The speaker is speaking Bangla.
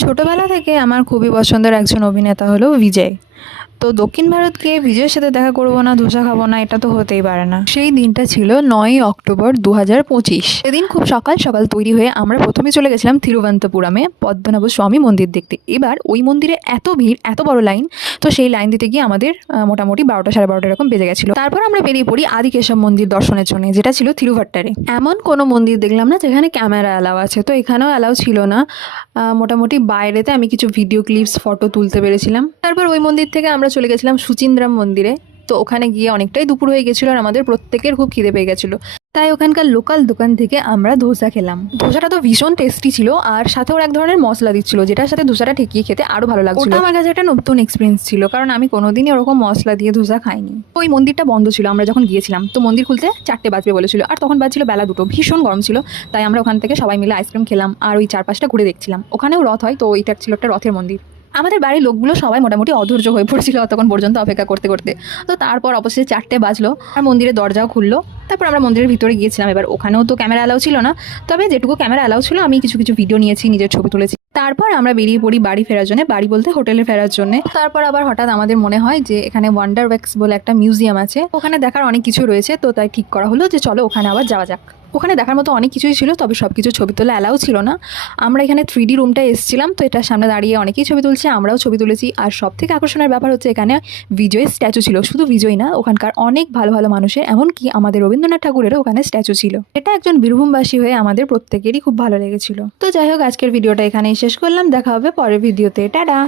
ছোটবেলা থেকে আমার খুবই পছন্দের একজন অভিনেতা হলো বিজয়। তো দক্ষিণ ভারতকে বিজয়ের সাথে দেখা করবো না, ধোসা খাবো না, এটা তো হতেই পারে না। সেই দিনটা ছিল 9ই অক্টোবর 2025। সেদিন খুব সকাল সকাল তৈরি হয়ে আমরা প্রথমে চলে গেছিলাম তিরুবনন্তপুরমে পদ্মনাভ স্বামী মন্দির দেখতে। এবার ওই মন্দিরে এত ভিড়, এত বড় লাইন, তো সেই লাইন দিতে গিয়ে আমাদের মোটামুটি 12টা সাড়ে 12টা এরকম বেজে গেছিলো। তারপর আমরা বেরিয়ে পড়ি আদিকেশব মন্দির দর্শনের জন্য, যেটা ছিল থিরুভাট্টারে। এমন কোনো মন্দির দেখলাম না যেখানে ক্যামেরা অ্যালাউ আছে, তো এখানেও অ্যালাউ ছিল না। মোটামুটি বাইরেতে আমি কিছু ভিডিও ক্লিপস, ফটো তুলতে পেরেছিলাম। তারপর ওই মন্দির থেকে আমরা চলে গেছিলাম সুচিন্দ্রাম মন্দিরে। তো ওখানে গিয়ে অনেকটাই দুপুর হয়ে গেছিলো আর আমাদের প্রত্যেকের খুব খিদে পেয়ে গেছিলো, তাই ওখানকার লোকাল দোকান থেকে আমরা ধোসা খেলাম। ধোসাটা তো ভীষণ টেস্টি ছিল, আর সাথে ওর এক ধরনের মশলা দিচ্ছিল, যেটার সাথে ধোসাটা ঠেকিয়ে খেতে আরও ভালো লাগছিল। ওটা আমার কাছে একটা নতুন এক্সপিরিয়েন্স ছিল, কারণ আমি কোনোদিনই ওরকম মশলা দিয়ে ধোসা খাইনি। ওই মন্দিরটা বন্ধ ছিল আমরা যখন গিয়েছিলাম, তো মন্দির খুলতে 4টে বাজবে বলেছিল, আর তখন বাজছিল বেলা 2টো। ভীষণ গরম ছিল, তাই আমরা ওখান থেকে সবাই মিলে আইসক্রিম খেলাম আর ওই চারপাশটা ঘুরে দেখছিলাম। ওখানেও রথ হয়, তো ওইটা ছিল একটা রথের মন্দির। আমাদের বাড়ির লোকগুলো সবাই মোটামুটি অধৈর্য হয়ে পড়ছিল ততক্ষণ পর্যন্ত অপেক্ষা করতে করতে। তো তারপর অবশ্যই 4টে বাজলো আর মন্দিরের দরজাও খুললো। তারপর আমরা মন্দিরের ভিতরে গিয়েছিলাম। এবার ওখানেও তো ক্যামেরা অ্যালাউ ছিল না, তবে যেটুকু ক্যামেরা অ্যালাউ ছিল আমি কিছু কিছু ভিডিও নিয়েছি, নিজের ছবি তুলেছি। তারপর আমরা বেরিয়ে পড়ি বাড়ি ফেরার জন্য, বাড়ি বলতে হোটেলে ফেরার জন্য। তারপর আবার হঠাৎ আমাদের মনে হয় যে এখানে ওয়ান্ডার ওয়ার্কস বলে একটা মিউজিয়াম আছে, ওখানে দেখার অনেক কিছু রয়েছে। তো তাই ঠিক করা হলো যে চলো ওখানে আবার যাওয়া যাক। ওখানে দেখার মতো অনেক কিছুই ছিল, তবে সব কিছু ছবি তোলা অ্যালাউ ছিল না। আমরা এখানে 3D রুমটায় এসেছিলাম, তো এটার সামনে দাঁড়িয়ে অনেকেই ছবি তুলছে, আমরাও ছবি তুলেছি। আর সব থেকে আকর্ষণের ব্যাপার হচ্ছে এখানে বিজয়ের স্ট্যাচু ছিল। শুধু বিজয় না, ওখানকার অনেক ভালো ভালো মানুষের, এমনকি আমাদের রবীন্দ্রনাথ ঠাকুরেরও ওখানে স্ট্যাচু ছিল। এটা একজন বীরভূমবাসী হয়ে আমাদের প্রত্যেকেরই খুব ভালো লেগেছিল। তো যাই হোক, আজকের ভিডিওটা এখানেই শেষ করলাম। দেখা হবে পরের ভিডিওতে। টাটা।